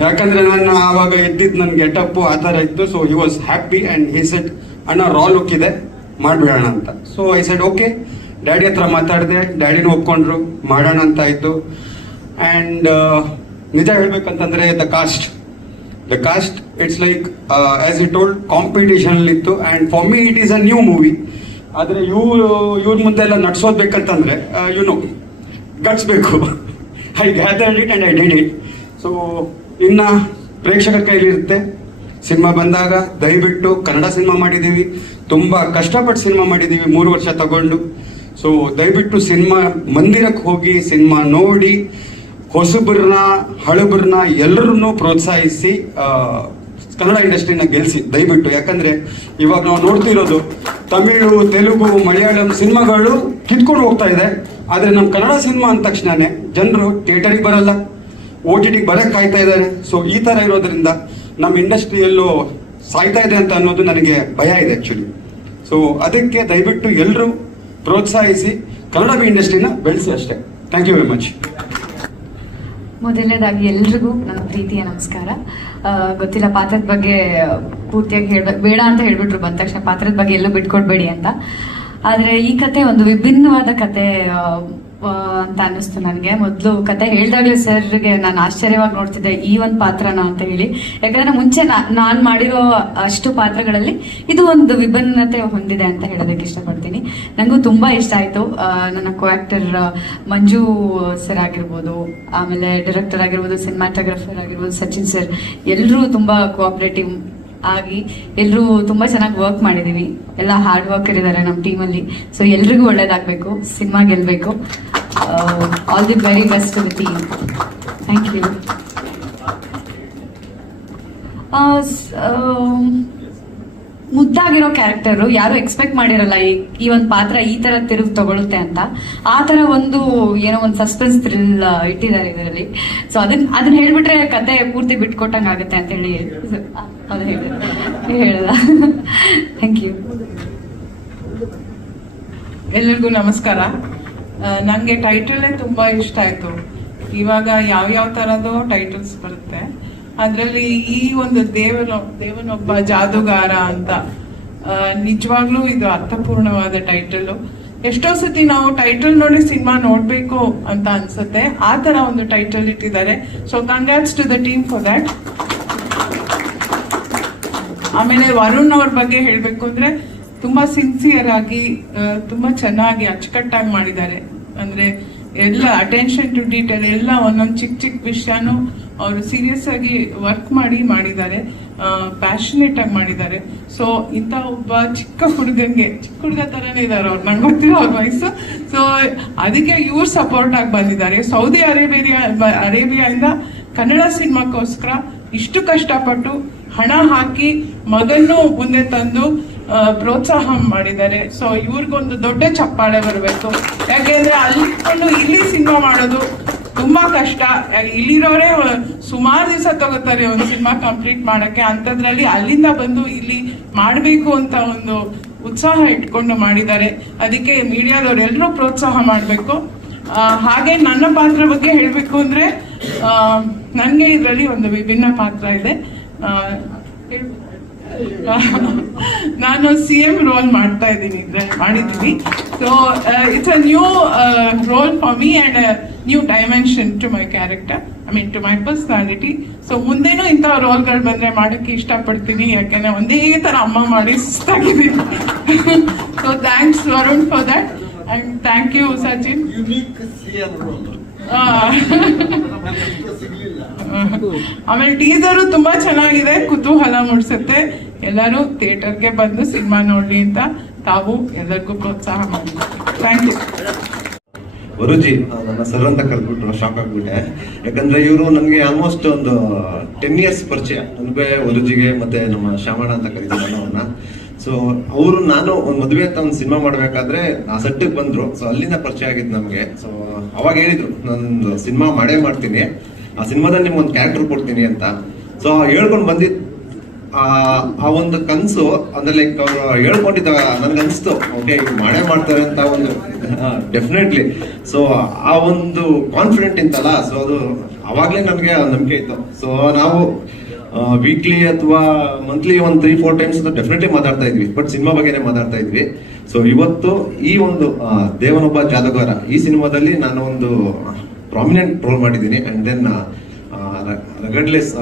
ಯಾಕಂದರೆ ನಾನು ಆವಾಗ ಎದ್ದಿದ್ದು ನನ್ನ ಗೆಟಪ್ಪು ಆ ಥರ ಇತ್ತು. So he was happy and he said, ಅಣ್ಣ ರಾ ಲುಕ್ ಇದೆ, ಮಾಡಿಬಿಡೋಣ ಅಂತ. So I said okay. Daddy ಹತ್ರ ಮಾತಾಡಿದೆ, ಡ್ಯಾಡಿನೂ ಒಪ್ಕೊಂಡ್ರು, ಮಾಡೋಣ ಅಂತ ಆಯಿತು. ಆ್ಯಂಡ್ ನಿಜ ಹೇಳ್ಬೇಕಂತಂದರೆ the cast it's like as it told ಕಾಂಪಿಟೇಷನಲ್ಲಿತ್ತು. And for me it is a new movie. ಆದರೆ ಇವ್ರ ಮುಂದೆ ಎಲ್ಲ ನಡ್ಸೋದ್ಬೇಕಂತಂದರೆ ಗಟ್ಸ್ಬೇಕು. I gathered it and I did it. So ಇನ್ನು ಪ್ರೇಕ್ಷಕರ ಕೈಲಿರುತ್ತೆ. ಸಿನಿಮಾ ಬಂದಾಗ ದಯವಿಟ್ಟು, ಕನ್ನಡ ಸಿನಿಮಾ ಮಾಡಿದ್ದೀವಿ, ತುಂಬ ಕಷ್ಟಪಟ್ಟು ಸಿನಿಮಾ ಮಾಡಿದ್ದೀವಿ, 3 ವರ್ಷ ತಗೊಂಡು. ಸೊ ದಯವಿಟ್ಟು ಸಿನಿಮಾ ಮಂದಿರಕ್ಕೆ ಹೋಗಿ ಸಿನಿಮಾ ನೋಡಿ, ಹೊಸಬ್ರನ್ನ ಹಳಬ್ರನ್ನ ಎಲ್ಲರನ್ನೂ ಪ್ರೋತ್ಸಾಹಿಸಿ ಕನ್ನಡ ಇಂಡಸ್ಟ್ರಿನ ಗೆಲ್ಲಿಸಿ ದಯವಿಟ್ಟು. ಯಾಕಂದರೆ ಇವಾಗ ನಾವು ನೋಡ್ತಿರೋದು ತಮಿಳು, ತೆಲುಗು, ಮಲಯಾಳಂ ಸಿನಿಮಾಗಳು ಕಿತ್ಕೊಂಡು ಹೋಗ್ತಾ ಇದೆ. ಆದರೆ ನಮ್ಮ ಕನ್ನಡ ಸಿನಿಮಾ ಅಂದ ತಕ್ಷಣನೇ ಜನರು ಥಿಯೇಟರಿಗೆ ಬರಲ್ಲ, OTTಗೆ ಬರಕ್ಕೆ ಕಾಯ್ತಾ ಇದ್ದಾರೆ. ಸೊ ಈ ಥರ ಇರೋದ್ರಿಂದ ನಮ್ಮ ಇಂಡಸ್ಟ್ರಿಯಲ್ಲೂ ಸಾಯ್ತಾ ಇದೆ ಅಂತ ಅನ್ನೋದು ನನಗೆ ಭಯ ಇದೆ ಆ್ಯಕ್ಚುಲಿ. ಸೊ ಅದಕ್ಕೆ ದಯವಿಟ್ಟು ಎಲ್ಲರೂ ಪ್ರೋತ್ಸಾಹಿಸಿ ಕನ್ನಡ ಇಂಡಸ್ಟ್ರಿನ ಬೆಳೆಸಿ ಅಷ್ಟೇ. Thank you very much. ಮೊದಲನೇದಾಗಿ ಎಲ್ರಿಗೂ ನನ್ನ ಪ್ರೀತಿಯ ನಮಸ್ಕಾರ. ಗೊತ್ತಿಲ್ಲ ಪಾತ್ರದ ಬಗ್ಗೆ ಪೂರ್ತಿಯಾಗಿ ಹೇಳ್ಬೇಕು, ಬೇಡ ಅಂತ ಹೇಳ್ಬಿಟ್ರು ಬಂದ ತಕ್ಷಣ, ಪಾತ್ರದ ಬಗ್ಗೆ ಎಲ್ಲೂ ಬಿಟ್ಕೊಡ್ಬೇಡಿ ಅಂತ. ಆದರೆ ಈ ಕತೆ ಒಂದು ವಿಭಿನ್ನವಾದ ಕತೆ ಅಂತ ಅನ್ನಿಸ್ತು ನನಗೆ. ಮೊದಲು ಕತೆ ಹೇಳ್ದಾಗಲೇ ಸರ್ಗೆ ನಾನು ಆಶ್ಚರ್ಯವಾಗಿ ನೋಡ್ತಿದ್ದೆ, ಈ ಒಂದು ಪಾತ್ರನ ಅಂತ ಹೇಳಿ. ಯಾಕಂದ್ರೆ ಮುಂಚೆ ನಾನು ಮಾಡಿರೋ ಅಷ್ಟು ಪಾತ್ರಗಳಲ್ಲಿ ಇದು ಒಂದು ವಿಭಿನ್ನತೆ ಹೊಂದಿದೆ ಅಂತ ಹೇಳೋದಕ್ಕೆ ಇಷ್ಟಪಡ್ತೀನಿ. ನನಗೂ ತುಂಬಾ ಇಷ್ಟ ಆಯಿತು. ನನ್ನ ಕೋ ಆಕ್ಟರ್ ಮಂಜು ಸರ್ ಆಗಿರ್ಬೋದು, ಆಮೇಲೆ ಡೈರೆಕ್ಟರ್ ಆಗಿರ್ಬೋದು, ಸಿನಿಮಾಟೋಗ್ರಫರ್ ಆಗಿರ್ಬೋದು ಸಚಿನ್ ಸರ್, ಎಲ್ಲರೂ ತುಂಬಾ ಕೋಆಪರೇಟಿವ್ ಆಗಿ ಎಲ್ಲರೂ ತುಂಬ ಚೆನ್ನಾಗಿ ವರ್ಕ್ ಮಾಡಿದ್ದೀವಿ. ಎಲ್ಲ ಹಾರ್ಡ್ ವರ್ಕರ್ ಇದ್ದಾರೆ ನಮ್ಮ ಟೀಮಲ್ಲಿ. ಸೊ ಎಲ್ರಿಗೂ ಒಳ್ಳೇದಾಗಬೇಕು, ಸಿನಿಮಾ ಗೆಲ್ಲಬೇಕು. All the very best to the team. Thank you. ಮುದ್ದಾಗಿರೋ ಕ್ಯಾರೆಕ್ಟರು, ಯಾರು ಎಕ್ಸ್ಪೆಕ್ಟ್ ಮಾಡಿರಲ್ಲ ಈ ಒಂದು ಪಾತ್ರ ಈ ತರ ತಿರುಗಿ ತಗೊಳುತ್ತೆ ಅಂತ. ಆ ತರ ಒಂದು ಏನೋ ಒಂದು ಸಸ್ಪೆನ್ಸ್ ಥ್ರಿಲ್ ಇಟ್ಟಿದ್ದಾರೆ ಇದರಲ್ಲಿ. ಸೊ ಅದನ್ನ ಹೇಳ್ಬಿಟ್ರೆ ಕತೆ ಪೂರ್ತಿ ಬಿಟ್ಕೊಟ್ಟಂಗೆ ಆಗುತ್ತೆ ಅಂತ ಹೇಳಿ ಅದು ಹೇಳಲ್ಲ. Thank you. ಎಲ್ಲರಿಗೂ ನಮಸ್ಕಾರ. ನನಗೆ ಟೈಟಲೇ ತುಂಬ ಇಷ್ಟ ಆಯಿತು. ಇವಾಗ ಯಾವ್ಯಾವ ಥರದ್ದು ಟೈಟಲ್ಸ್ ಬರುತ್ತೆ, ಅದರಲ್ಲಿ ಈ ಒಂದು ದೇವನೊಬ್ಬ ಜಾದುಗಾರ ಅಂತ ನಿಜವಾಗ್ಲೂ ಇದು ಅರ್ಥಪೂರ್ಣವಾದ ಟೈಟಲ್. ಎಷ್ಟೋ ಸತಿ ನಾವು ಟೈಟಲ್ ನೋಡಿ ಸಿನಿಮಾ ನೋಡಬೇಕು ಅಂತ ಅನ್ಸುತ್ತೆ, ಆ ಥರ ಒಂದು ಟೈಟಲ್ ಇಟ್ಟಿದ್ದಾರೆ. So congrats to the team for that. ಆಮೇಲೆ ವರುಣ್ ಅವ್ರ ಬಗ್ಗೆ ಹೇಳಬೇಕು ಅಂದರೆ ತುಂಬ ಸಿನ್ಸಿಯರ್ ಆಗಿ ತುಂಬ ಚೆನ್ನಾಗಿ ಅಚ್ಚುಕಟ್ಟಾಗಿ ಮಾಡಿದ್ದಾರೆ. ಅಂದರೆ ಎಲ್ಲ ಅಟೆನ್ಷನ್ ಟು ಡೀಟೇಲ್ ಎಲ್ಲ ಒಂದೊಂದು ಚಿಕ್ಕ ಚಿಕ್ಕ ವಿಷಯನೂ ಅವರು ಸೀರಿಯಸ್ ಆಗಿ ವರ್ಕ್ ಮಾಡಿದ್ದಾರೆ, ಪ್ಯಾಷನೇಟ್ ಆಗಿ ಮಾಡಿದ್ದಾರೆ. ಸೊ ಇಂಥ ಒಬ್ಬ ಚಿಕ್ಕ ಹುಡುಗ ಥರನೇ ಇದ್ದಾರೆ ಅವ್ರು, ನಂಗೆ ಗೊತ್ತಿರೋ ಅವ್ರ ವಯಸ್ಸು. ಸೊ ಅದಕ್ಕೆ ಇವ್ರು ಸಪೋರ್ಟ್ ಆಗಿ ಬಂದಿದ್ದಾರೆ. ಸೌದಿ ಅರೇಬಿಯಾದಿಂದ ಕನ್ನಡ ಸಿನಿಮಾಕ್ಕೋಸ್ಕರ ಇಷ್ಟು ಕಷ್ಟಪಟ್ಟು ಹಣ ಹಾಕಿ ಮಗನ್ನು ಮುಂದೆ ತಂದು ಪ್ರೋತ್ಸಾಹ ಮಾಡಿದ್ದಾರೆ. ಸೊ ಇವ್ರಿಗೊಂದು ದೊಡ್ಡ ಚಪ್ಪಾಳೆ ಬರಬೇಕು. ಯಾಕೆಂದ್ರೆ ಅಲ್ಲಿಕೊಂಡು ಇಲ್ಲಿ ಸಿನಿಮಾ ಮಾಡೋದು ತುಂಬಾ ಕಷ್ಟ. ಇಲ್ಲಿರೋರೇ ಸುಮಾರು ದಿವಸ ತಗೋತಾರೆ ಒಂದು ಸಿನಿಮಾ ಕಂಪ್ಲೀಟ್ ಮಾಡಕ್ಕೆ. ಅಂಥದ್ರಲ್ಲಿ ಅಲ್ಲಿಂದ ಬಂದು ಇಲ್ಲಿ ಮಾಡಬೇಕು ಅಂತ ಒಂದು ಉತ್ಸಾಹ ಇಟ್ಕೊಂಡು ಮಾಡಿದ್ದಾರೆ. ಅದಕ್ಕೆ ಮೀಡಿಯಾದವ್ರು ಎಲ್ಲರೂ ಪ್ರೋತ್ಸಾಹ ಮಾಡಬೇಕು. ಹಾಗೆ ನನ್ನ ಪಾತ್ರ ಬಗ್ಗೆ ಹೇಳಬೇಕು ಅಂದ್ರೆ ನನಗೆ ಇದರಲ್ಲಿ ಒಂದು ವಿಭಿನ್ನ ಪಾತ್ರ ಇದೆ. ನಾನು CM ರೋಲ್ ಮಾಡ್ತಾ ಇದ್ದೀನಿ, ಮಾಡಿದ್ದೀನಿ. So it's a new role for me and new dimension to my character, I mean to my personality. So ಮುಂದೇನೂ ಇಂಥ ರೋಲ್ಗಳು ಬಂದರೆ ಮಾಡೋಕ್ಕೆ ಇಷ್ಟಪಡ್ತೀನಿ, ಯಾಕೆಂದರೆ ಒಂದೇ ಥರ ಅಮ್ಮ ಮಾಡಿ ಸುಸ್ತಾಗಿದ್ದೀನಿ. So thanks Varun for that and thank you Sachin. Unique CM role ಆಮೇಲೆ ಟೀಸರು ತುಂಬಾ ಚೆನ್ನಾಗಿದೆ, ಕುತೂಹಲ ಮೂಡಿಸುತ್ತೆ. ಎಲ್ಲರೂ ಥಿಯೇಟರ್ಗೆ ಬಂದು ಸಿನಿಮಾ ನೋಡ್ಲಿ ಅಂತ ತಾವು ಎಲ್ಲರಿಗೂ ಪ್ರೋತ್ಸಾಹ ಮಾಡಿ. Thank you. ವರುಜಿ ನನ್ನ ಸರ್ ಅಂತ ಕರೆದ್ಬಿಟ್ರು, ಶಾಕ್ ಆಗ್ಬಿಟ್ಟೆ. ಯಾಕಂದ್ರೆ ಇವರು ನನಗೆ ಆಲ್ಮೋಸ್ಟ್ ಒಂದು 10 years ಪರಿಚಯ. ನನಗೆ ವರುಜಿಗೆ ಮತ್ತೆ ನಮ್ಮ ಶ್ಯಾಮಣ್ಣ ಅಂತ ಕರೀತಾರೆ ಅವ್ರನ್ನ. ಸೊ ಅವರು ನಾನು ಒಂದು ಮದುವೆ ಅಂತ ಒಂದು ಸಿನಿಮಾ ಮಾಡ್ಬೇಕಾದ್ರೆ ಆ ಸೆಟ್ಟಿಗೆ ಬಂದ್ರು. ಸೊ ಅಲ್ಲಿಂದ ಪರಿಚಯ ಆಗಿದ್ದು ನಮ್ಗೆ. ಸೊ ಅವಾಗ ಹೇಳಿದ್ರು ನಾನೊಂದು ಸಿನಿಮಾ ಮಾಡ್ತೀನಿ, ಆ ಸಿನಿಮಾದಲ್ಲಿ ನಿಮ್ಗೆ ಒಂದು ಕ್ಯಾರೆಕ್ಟರ್ ಕೊಡ್ತೀನಿ ಅಂತ. ಸೊ ಹೇಳ್ಕೊಂಡು ಬಂದಿದ್ದು ಆ ಒಂದು ಕನಸು ಅಂದ್ರೆ ಲೈಕ್ ಅವ್ರು ಹೇಳ್ಕೊಂಡಿದ್ದಾಗ ನನ್ಗನ್ಸ್ತು ಓಕೆ ಮಾಡ್ತಾರೆ ಅಂತ ಒಂದು ಡೆಫಿನೆಟ್ಲಿ. ಸೊ ಆ ಒಂದು ಕಾನ್ಫಿಡೆಂಟ್ ಇತ್ತಲ್ಲ, ಸೊ ಅದು ಅವಾಗ್ಲೇ ನಮ್ಗೆ ನಂಬಿಕೆ ಇತ್ತು. ಸೊ ನಾವು ವೀಕ್ಲಿ ಅಥವಾ ಮಂತ್ಲಿ ಒಂದು 3-4 times ಡೆಫಿನೆಟ್ಲಿ ಮಾತಾಡ್ತಾ ಇದ್ವಿ, ಬಟ್ ಸಿನಿಮಾ ಬಗ್ಗೆನೇ ಮಾತಾಡ್ತಾ ಇದ್ವಿ. ಸೊ ಇವತ್ತು ಈ ಒಂದು ದೇವನೊಬ್ಬ ಜಾದೂಗಾರ ಈ ಸಿನಿಮಾದಲ್ಲಿ ನಾನು ಒಂದು ಪ್ರಾಮಿನೆಂಟ್ ರೋಲ್ ಮಾಡಿದ್ದೀನಿ. And then regardless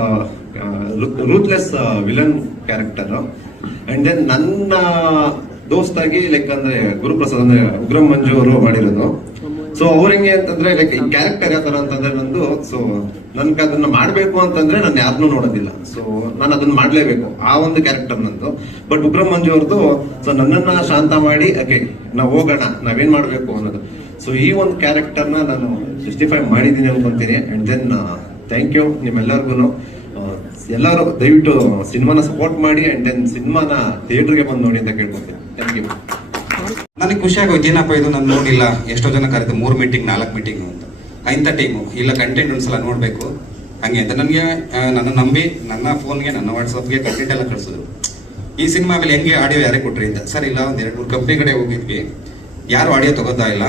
ruthless villain character. And then ನನ್ನ ದೋಸ್ತಾಗಿ ಲೈಕ್ ಅಂದ್ರೆ ಗುರುಪ್ರಸಾದ್ ಅಂದ್ರೆ ಉಗ್ರಂ ಮಂಜು ಅವರು ಮಾಡಿರೋದು. ಸೊ ಅವ್ರಿಗೆ ಅಂತಂದ್ರೆ ಲೈಕ್ ಈ ಕ್ಯಾರೆಕ್ಟರ್ ಯಾವ ತರ ಅಂತಂದ್ರೆ ನಂದು. ಸೊ ನನ್ಗೆ ಅದನ್ನ ಮಾಡ್ಬೇಕು ಅಂತಂದ್ರೆ ನಾನು ಯಾರನ್ನೂ ನೋಡೋದಿಲ್ಲ. ಸೊ ನಾನು ಅದನ್ನ ಮಾಡ್ಲೇಬೇಕು, ಆ ಒಂದು ಕ್ಯಾರೆಕ್ಟರ್ ನಂದು. ಬಟ್ ಉಗ್ರಂ ಮಂಜು ಅವ್ರದ್ದು ಸೊ ನನ್ನನ್ನ ಶಾಂತ ಮಾಡಿ ಓಕೆ ನಾವು ಹೋಗೋಣ, ನಾವೇನ್ ಮಾಡ್ಬೇಕು ಅನ್ನೋದು. ಸೊ ಈ ಒಂದು ಕ್ಯಾರೆಕ್ಟರ್ನ ನಾನು ಜಸ್ಟಿಫೈ ಮಾಡಿದ್ದೀನಿ ಅನ್ಕೊಂತೀನಿ. ಅಂಡ್ ದೆನ್ ಥ್ಯಾಂಕ್ ಯು ನಿಮ್ಮೆಲ್ಲರಿಗೂ. ಎಲ್ಲರೂ ದಯವಿಟ್ಟು ಸಿನಿಮಾನ ಸಪೋರ್ಟ್ ಮಾಡಿ ಅಂಡ್ ದೆನ್ ಸಿನಿಮಾನ ಥಿಯೇಟರ್ಗೆ ಬಂದು ನೋಡಿ ಅಂತ ಕೇಳ್ಕೊತೀನಿ. Thank you. ನನಗೆ ಖುಷಿ ಆಗೋಯ್ತು, ಏನಪ್ಪ ಇದು ನಾನು ನೋಡಿಲ್ಲ, ಎಷ್ಟೋ ಜನ ಕರೆದು 3 ಮೀಟಿಂಗ್ 4 ಮೀಟಿಂಗ್ ಅಂತ. ಇಂಥ ಟೈಮು ಇಲ್ಲ, ಕಂಟೆಂಟ್ ಒಂದ್ಸಲ ನೋಡಬೇಕು ಹಂಗೆ ಅಂತ ನನಗೆ ನನ್ನ ನಂಬಿ ನನ್ನ ಫೋನ್ಗೆ ನನ್ನ ವಾಟ್ಸಪ್ಗೆ ಕಂಟೆಂಟ್ ಎಲ್ಲ ಕಳಿಸಿದ್ರು. ಈ ಸಿನಿಮಾ ಮೇಲೆ ಹೆಂಗೆ ಆಡಿಯೋ ಯಾರೇ ಕೊಟ್ರಿ ಅಂತ. ಸರ್ ಇಲ್ಲ, ಒಂದು 2-3 ಕಂಪ್ನಿ ಕಡೆ ಹೋಗಿದ್ವಿ, ಯಾರು ಆಡಿಯೋ ತಗೋತಾ ಇಲ್ಲ,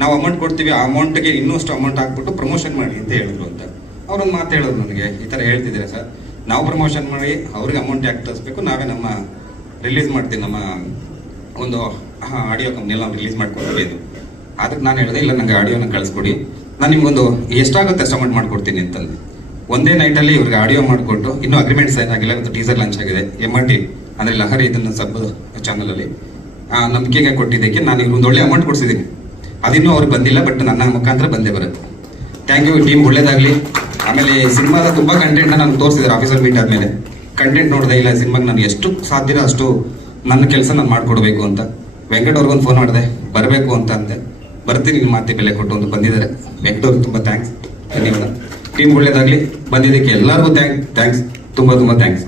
ನಾವು ಅಮೌಂಟ್ ಕೊಡ್ತೀವಿ, ಆ ಅಮೌಂಟ್ಗೆ ಇನ್ನೂಷ್ಟು ಅಮೌಂಟ್ ಹಾಕ್ಬಿಟ್ಟು ಪ್ರಮೋಷನ್ ಮಾಡಿ ಅಂತ ಹೇಳಿದ್ರು ಅಂತ. ಅವ್ರೊಂದು ಮಾತು ಹೇಳಿದ್ರು ನನಗೆ, ಈ ಥರ ಹೇಳ್ತಿದ್ದೀರಾ ಸರ್, ನಾವು ಪ್ರಮೋಷನ್ ಮಾಡಿ ಅವ್ರಿಗೆ ಅಮೌಂಟ್ ಯಾಕೆ ತರಿಸ್ಬೇಕು, ನಾವೇ ನಮ್ಮ ರಿಲೀಸ್ ಮಾಡ್ತೀವಿ, ನಮ್ಮ ಒಂದು ಆಡಿಯೋ ಕಂಪ್ನಿಯಲ್ಲಿ ನಾವು ರಿಲೀಸ್ ಮಾಡ್ಕೊಡ್ತೀವಿ ಇದು. ಅದಕ್ಕೆ ನಾನು ಹೇಳಿದೆ ಇಲ್ಲ, ನನಗೆ ಆಡಿಯೋನ ಕಳಿಸ್ಕೊಡಿ, ನಾನು ನಿಮ್ಗೊಂದು ಎಷ್ಟಾಗುತ್ತೆ ಅಷ್ಟು ಅಮೌಂಟ್ ಮಾಡ್ಕೊಡ್ತೀನಿ ಅಂತಂದು. ಒಂದೇ ನೈಟಲ್ಲಿ ಇವ್ರಿಗೆ ಆಡಿಯೋ ಮಾಡಿಕೊಟ್ಟು, ಇನ್ನೂ ಅಗ್ರಿಮೆಂಟ್ ಸೈನ್ ಆಗಿಲ್ಲ, ಇವತ್ತು ಟೀಸರ್ ಲಾಂಚ್ ಆಗಿದೆ. MRT ಅಂದರೆ ಲಹರಿ ಇದನ್ನು ಸಬ್ ಚಾನಲಲ್ಲಿ ನಂಬಿಕೆಗೆ ಕೊಟ್ಟಿದ್ದಕ್ಕೆ ನಾನು ಇವ್ರಿಗೆ ಒಂದು ಒಳ್ಳೆ ಅಮೌಂಟ್ ಕೊಡಿಸಿದ್ದೀನಿ. ಅದಿನ್ನೂ ಅವ್ರಿಗೆ ಬಂದಿಲ್ಲ, ಬಟ್ ನನ್ನ ಮುಖಾಂತರ ಬಂದೇ ಬರುತ್ತೆ. ಥ್ಯಾಂಕ್ ಯು ಟೀಮ್, ಒಳ್ಳೇದಾಗಲಿ. ಆಮೇಲೆ ಸಿನಿಮಾದ ತುಂಬ ಕಂಟೆಂಟ್ನ ನಾನು ತೋರಿಸಿದ್ದಾರೆ ಆಫೀಸರ್ ಮೀಟ್ ಆದಮೇಲೆ. ಕಂಟೆಂಟ್ ನೋಡಿದೆ, ಇಲ್ಲ ಸಿನಿಮಾಗೆ ನಾನು ಎಷ್ಟು ಸಾಧ್ಯನೋ ಅಷ್ಟು ನನ್ನ ಕೆಲಸ ನಾನು ಮಾಡಿಕೊಡ್ಬೇಕು ಅಂತ. ವೆಂಕಟ್ ಅವ್ರಿಗೊಂದು ಫೋನ್ ಮಾಡಿದೆ, ಬರಬೇಕು ಅಂತ ಅಂದೆ. ಬರ್ತೀನಿ, ನಿಮ್ಮ ಮಾತಿ ಬೆಲೆ ಕೊಟ್ಟು ಒಂದು ಬಂದಿದ್ದಾರೆ. ವೆಂಕಟ್ ಅವ್ರಿಗೆ ತುಂಬ ಥ್ಯಾಂಕ್ಸ್, ಧನ್ಯವಾದ. ಟೀಮ್ ಒಳ್ಳೇದಾಗಲಿ. ಬಂದಿದ್ದಕ್ಕೆ ಎಲ್ಲರಿಗೂ ಥ್ಯಾಂಕ್ಸ್, ತುಂಬ ಥ್ಯಾಂಕ್ಸ್.